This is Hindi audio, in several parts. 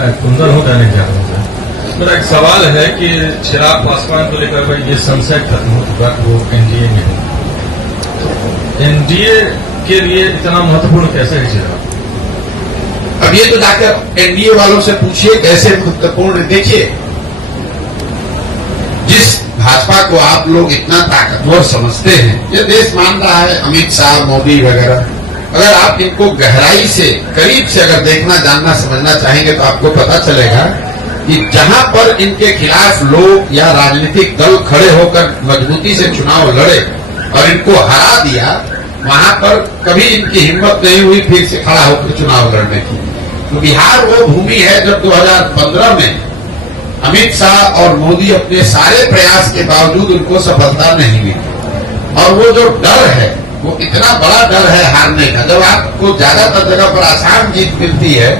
मैं कुंदन हूँ दैनिक जागरण से। मेरा एक सवाल है कि चिराग पासवान को लेकर भाई ये संशय खत्म हो चुका वो एनडीए में है, एनडीए के लिए इतना महत्वपूर्ण कैसे है चिराग? अब ये तो जाकर एनडीए वालों से पूछिए कैसे महत्वपूर्ण। देखिए, जिस भाजपा को आप लोग इतना ताकतवर समझते हैं, ये देश मान रहा है, अमित शाह, मोदी वगैरह, अगर आप इनको गहराई से, करीब से अगर देखना, जानना, समझना चाहेंगे तो आपको पता चलेगा कि जहां पर इनके खिलाफ लोग या राजनीतिक दल खड़े होकर मजबूती से चुनाव लड़े और इनको हरा दिया, वहां पर कभी इनकी हिम्मत नहीं हुई फिर से खड़ा होकर चुनाव लड़ने की। तो बिहार वो भूमि है जब 2015 में अमित शाह और मोदी अपने सारे प्रयास के बावजूद उनको सफलता नहीं मिली। और वो जो डर है, वो इतना बड़ा डर है हारने का। जब आपको ज्यादातर जगह पर आसान जीत मिलती है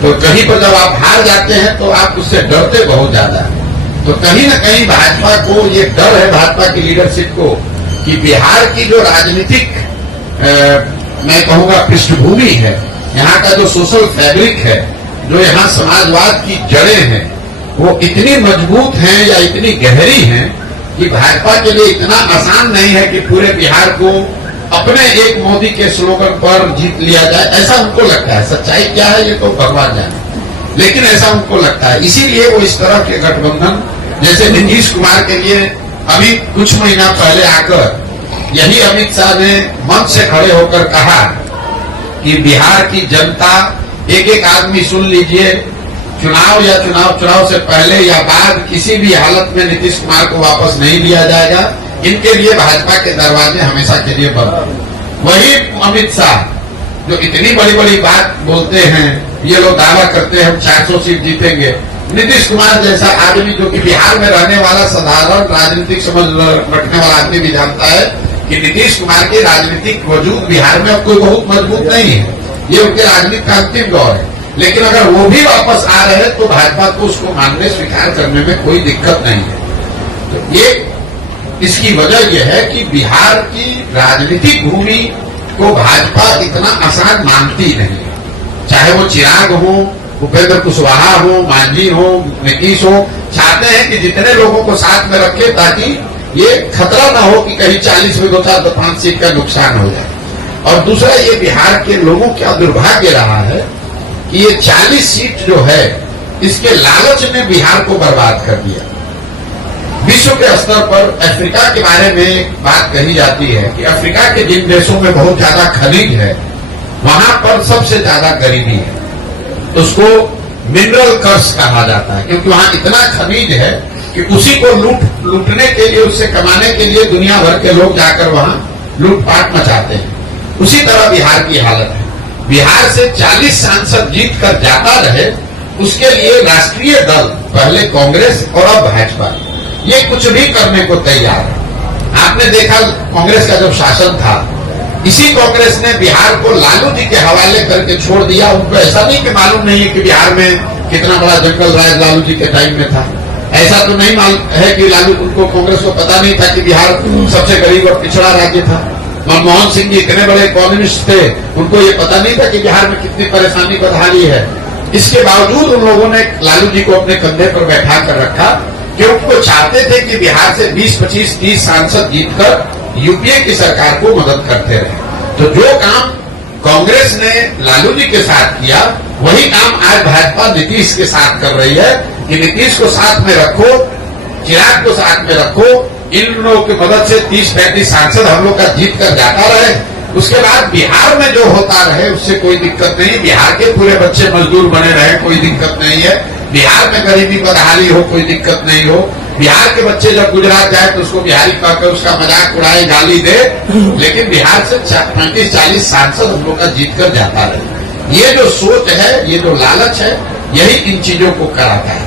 तो कहीं पर जब आप हार जाते हैं तो आप उससे डरते बहुत ज्यादा है। तो कहीं न कहीं भाजपा को ये डर है, भाजपा की लीडरशिप को, कि बिहार की जो राजनीतिक मैं कहूंगा पृष्ठभूमि है, यहाँ का जो सोशल फैब्रिक है, जो यहाँ समाजवाद की जड़ें हैं, वो इतनी मजबूत हैं या इतनी गहरी हैं कि भाजपा के लिए इतना आसान नहीं है कि पूरे बिहार को अपने एक मोदी के स्लोगन पर जीत लिया जाए। ऐसा उनको लगता है। सच्चाई क्या है ये तो भगवान जाने, लेकिन ऐसा उनको लगता है। इसीलिए वो इस तरह के गठबंधन, जैसे नीतीश कुमार के लिए अभी कुछ महीना पहले आकर यही अमित शाह ने मंच से खड़े होकर कहा कि बिहार की जनता, एक एक आदमी सुन लीजिए, चुनाव से पहले या बाद किसी भी हालत में नीतीश कुमार को वापस नहीं लिया जाएगा। इनके लिए भाजपा के दरवाजे हमेशा के लिए बंद। वही अमित शाह जो इतनी बड़ी बड़ी बात बोलते हैं, ये लोग दावा करते हैं हम 400 सीट जीतेंगे। नीतीश कुमार जैसा आदमी जो कि बिहार में रहने वाला साधारण राजनीतिक समझ रखने वाला आदमी भी जानता है कि नीतीश कुमार के राजनीतिक वजूद बिहार में अब कोई बहुत मजबूत नहीं है। ये उनके राजनीति का अंतिम दौर है। लेकिन अगर वो भी वापस आ रहे हैं तो भाजपा को उसको मानने, स्वीकार करने में कोई दिक्कत नहीं है। तो ये इसकी वजह यह है कि बिहार की राजनीतिक भूमि को भाजपा इतना आसान मानती नहीं है। चाहे वो चिराग हो, उपेंद्र कुशवाहा हो, मांझी हो, नीतीश हो, चाहते हैं कि जितने लोगों को साथ में रखे ताकि ये खतरा ना हो कि कहीं 40 में 2-4-5 सीट का नुकसान हो जाए। और दूसरा, ये बिहार के लोगों का दुर्भाग्य रहा है कि ये 40 सीट जो है, इसके लालच ने बिहार को बर्बाद कर दिया। विश्व के स्तर पर अफ्रीका के बारे में बात कही जाती है कि अफ्रीका के जिन देशों में बहुत ज्यादा खनिज है, वहां पर सबसे ज्यादा गरीबी है। उसको मिनरल कर्स कहा जाता है, क्योंकि वहां इतना खनिज है कि उसी को लूटने के लिए, उससे कमाने के लिए दुनिया भर के लोग जाकर वहां लूटपाट मचाते हैं। उसी तरह बिहार की हालत है। बिहार से 40 सांसद जीत कर जाता रहे, उसके लिए राष्ट्रीय दल, पहले कांग्रेस और अब भाजपा, ये कुछ भी करने को तैयार है। आपने देखा कांग्रेस का जब शासन था, इसी कांग्रेस ने बिहार को लालू जी के हवाले करके छोड़ दिया। उनको ऐसा नहीं कि मालूम नहीं है कि बिहार में कितना बड़ा जंगल राज लालू जी के टाइम में था। ऐसा तो नहीं मालूम है कि उनको कांग्रेस को पता नहीं था कि बिहार सबसे गरीब और पिछड़ा राज्य था। मनमोहन सिंह जी इतने बड़े कम्युनिस्ट थे, उनको ये पता नहीं था कि बिहार में कितनी परेशानी बदहाली है। इसके बावजूद उन लोगों ने लालू जी को अपने कंधे पर बैठा कर रखा, क्योंकि वो चाहते थे कि बिहार से 20, 25, 30 सांसद जीतकर यूपीए की सरकार को मदद करते रहे। तो जो काम कांग्रेस ने लालू जी के साथ किया, वही काम आज भाजपा नीतीश के साथ कर रही है कि नीतीश को साथ में रखो, चिराग को साथ में रखो, इन लोगों की मदद से 30-35 सांसद हम लोग का जीत कर जाता रहे। उसके बाद बिहार में जो होता रहे उससे कोई दिक्कत नहीं। बिहार के पूरे बच्चे मजदूर बने रहे, कोई दिक्कत नहीं है। बिहार में गरीबी बदहाली हो, कोई दिक्कत नहीं हो। बिहार के बच्चे जब गुजरात जाए तो उसको बिहारी कहकर उसका मजाक उड़ाए, गाली दे, लेकिन बिहार से 35-40 सांसद हम लोग का जीत कर जाता रहे। ये जो सोच है, ये जो लालच है, यही इन चीजों को कराता है।